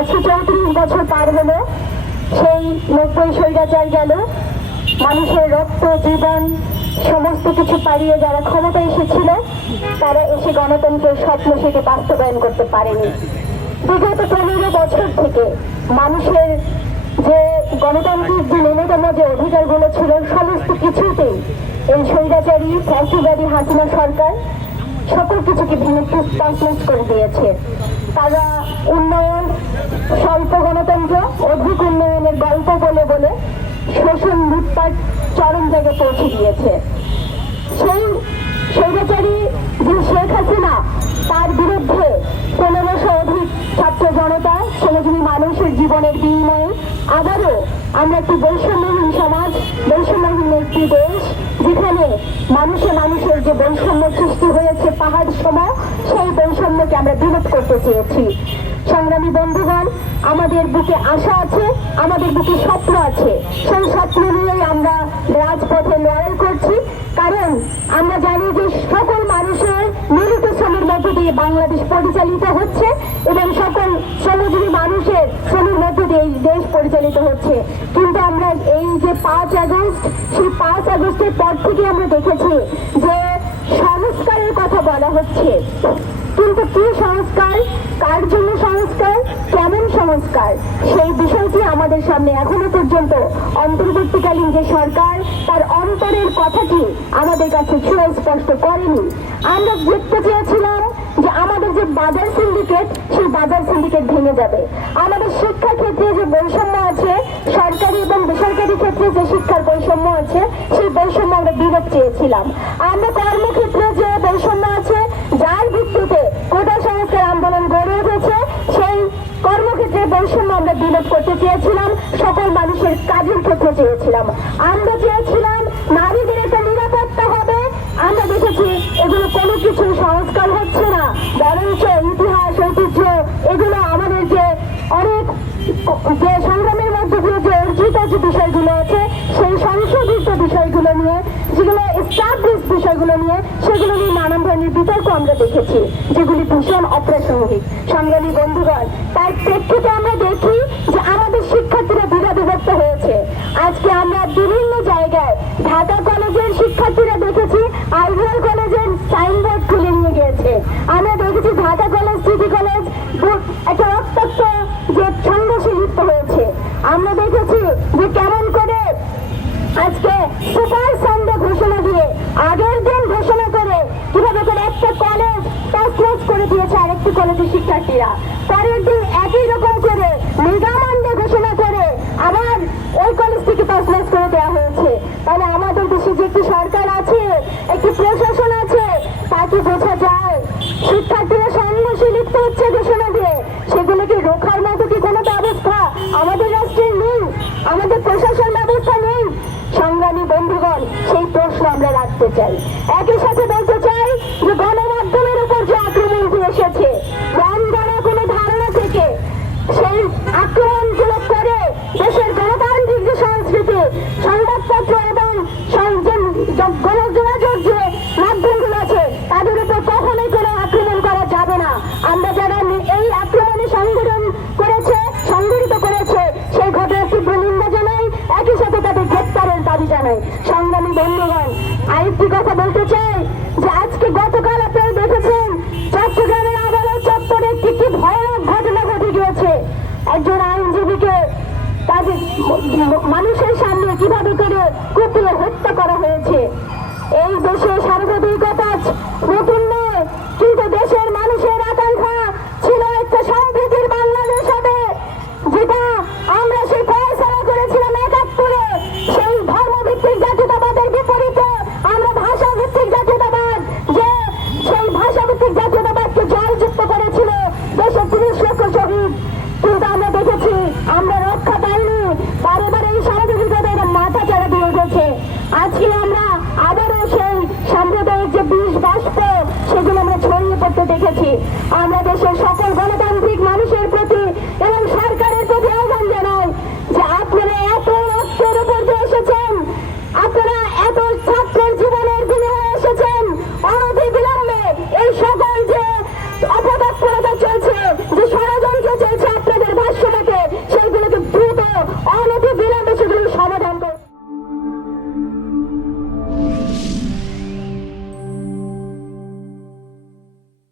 আজকে 34 বছর পার হলো সেই 90 স্বৈরাচার গেল। মানুষের রক্ত জীবন সমস্ত কিছু পাড়িয়ে যারা ক্ষমতা এসেছিল তারা এসে গণতন্ত্রের স্বপ্ন সেটি বাস্তবায়ন করতে পারেনি। বিগত 15 বছর থেকে মানুষের যে গণতান্ত্রিক যে ন্যূনতম যে অধিকারগুলো ছিল সমস্ত কিছুতেই এই স্বৈরাচারী ফ্যাসিবাদী হাসিনা সরকার সকল কিছুকে তছনছ করে দিয়েছে। তারা উন্নয়ন, স্বল্প গণতন্ত্র, অধিক উন্নয়নের গল্প বলে বলে শোষণ লুটপাট চরম জায়গায় পৌঁছে দিয়েছে। সেই স্বৈরাচারী যে শেখ হাসিনা তার বিরুদ্ধে 1500 অধিক ছাত্র জনতা শ্রমজীবী মানুষের জীবনের বিনিময়ে আবারও আমরা একটি বৈষম্যহীন সমাজ, বৈষম্যহীন একটি দেশ, যেখানে মানুষের যে বৈষম্য সৃষ্টি হয়েছে পাহাড় সম, সেই বৈষম্যকে আমরা বিরোধ করতে চেয়েছি। সংগ্রামী বন্ধুগণ, আমাদের বুকে আশা আছে, আমাদের বুকে স্বপ্ন আছে। সেই স্বপ্ন নিয়েই আমরা রাজপথে লড়াই করছি, কারণ আমরা জানি যে সকল মানুষের মিলিত শ্রমের মধ্য দিয়ে বাংলাদেশ পরিচালিত হচ্ছে এবং সকল শ্রমজীবী মানুষের শ্রমের মধ্য দিয়ে এই দেশ পরিচালিত হচ্ছে। কিন্তু আমরা এই যে 5 আগস্ট, সেই 5 আগস্টের পর থেকে আমরা দেখেছি যে সংস্কারের কথা বলা হচ্ছে, কিন্তু কি সংস্কার, কার জন্য সংস্কার, কেমন সংস্কার, সেই বিষয়টি আমাদের সামনে এখনো পর্যন্ত অন্তর্বর্তীকালীন যে সরকার তার অন্তরের কথাটি আমাদের কাছে সুস্পষ্ট করেনি। আমরা দেখতে চেয়েছিলাম যে আমাদের যে বাজার সিন্ডিকেট, সেই বাজার সিন্ডিকেট ভেঙে যাবে। আমাদের শিক্ষা ক্ষেত্রে যে বৈষম্য আছে, সরকারি এবং বেসরকারি ক্ষেত্রে যে শিক্ষার বৈষম্য আছে, সেই বৈষম্য আমরা বিরোধ চেয়েছিলাম। আমরা কর্মক্ষেত্রে যে বৈষম্য আছে, যার ভিত্তিতে কোটা সংস্কার আন্দোলন গড়ে উঠেছে, সেই কর্মক্ষেত্রে বৈষম্য আমরা বিরোধ করতে চেয়েছিলাম। সকল মানুষের কাজের ক্ষেত্রে চেয়েছিলাম, আমরা চেয়েছিলাম নারীদের একটা নিরাপত্তা হবে। আমরা দেখেছি এগুলো কোনো কিছু সংস্কার হচ্ছে না, বরঞ্চ ইতিহাস ঐতিহ্য এগুলো আমাদের যে অনেক যে সংগ্রামের মধ্যে দিয়ে যে অর্জিত যে বিষয়গুলো আছে, সেই সংশোধিত বিষয়গুলো নিয়ে, যেগুলো এস্টাবলিশ বিষয়গুলো নিয়ে, সেগুলো নিয়ে নানান ধরনের বিতর্ক আমরা দেখেছি, যেগুলি ভীষণ অপ্রাসঙ্গিক। সংগ্রামী বন্ধুগণ, তার প্রেক্ষিতে আমরা দেখি যে আমাদের শিক্ষার্থীরা দ্বিধা বিভক্ত হয়েছে। আজকে আমরা বিভিন্ন জায়গায় ঢাকা কলেজের শিক্ষার্থীরা দেখেছি আইভিআর কলেজের সাইনবোর্ড খুলে নিয়ে গিয়েছে। আমরা দেখেছি ঢাকা কলেজ, সিটি কলেজ একটা রক্তাক্ত যে সংঘর্ষে লিপ্ত হয়েছে। আমরা দেখেছি যে কেমন করে আজকে সুপার সানডে ঘোষণা দিয়ে আগের দিন ঘোষণা করে কিভাবে করে একটা কলেজ তছনছ করে দিয়েছে আরেকটি কলেজের শিক্ষার্থীরা। পরের দিন একই রকম করে মেগা মানডে ঘোষণা করে আবার ওই কলেজটিকে তছনছ করে দেওয়া হয়েছে। তাহলে আমাদের দেশে যে একটি সরকার আছে, একটি প্রশাসন আছে, তাকে বোঝা যায় শিক্ষার্থীরা সংঘর্ষে লিপ্ত হচ্ছে ঘোষণা দিয়ে সেগুলোকে রোখার মতো কি কোনো ব্যবস্থা আমাদের রাষ্ট্রে নেই, আমাদের প্রশাসন ব্যবস্থা নেই? সংগ্রামী বন্ধুগণ, সেই প্রশ্ন আমরা রাখতে চাই। একই সাথে বলতে চাই যে গণমাধ্যমের উপর যে আক্রমণটি এসেছে, জানা কোনো ধারণা থেকে সেই আক্রমণগুলো করে দেশের গণতান্ত্রিক যে সংস্কৃতি, সংবাদপত্র এবং গণযোগাযোগ যে মাধ্যমগুলো আছে, তাদের উপর কখনোই কোনো আক্রমণ করা যাবে না। আমরা যারা এই আক্রমণে সংগঠিত করেছে সেই ঘটনাটি নিন্দা জানাই, একই সাথে তাদের গ্রেপ্তারের দাবি জানাই। সংগ্রামী বন্ধুগণ, আরেকটি কথা বলতে চাই যে আজকে গতকাল আপনারা দেখেছেন চট্টগ্রামের আদালত চত্বরে একটি ভয়ানক ঘটনা ঘটে গিয়েছে। একজন আইনজীবীকে তাদের মানুষের সামনে কিভাবে করে কুপিয়ে হত্যা করা হয়েছে। এই দেশে সার্বভৌমিকতা নতুন নয়, কিন্তু দেশের মানুষের আকাঙ্ক্ষা ছিল একটা সম্প্রীতির বাংলাদেশ হবে, যেটা আমরা সেই ফয়সালা করেছিলাম 71-এ। সেই ধর্মভিত্তিক জাতীয়তাবাদের বিপরীতে আমরা ভাষাভিত্তিক জাতীয়তাবাদ, যে সেই ভাষাভিত্তিক জাতীয়তাবাদকে জয়যুক্ত করেছিল দেশের 30 লক্ষ শহীদ। কিন্তু আমরা দেখেছি আমরা রক্ষা পাইনি, বারে বারে এই সামাজিকতা এটা মাথা চাড়া দিয়ে উঠেছে। আজকে আমরা আবারও সেই সাম্প্রদায়িক যে বিষ বাষ্প, সেগুলো আমরা ছড়িয়ে পড়তে দেখেছি। আমরা দেশের সকল গণতান্ত্রিক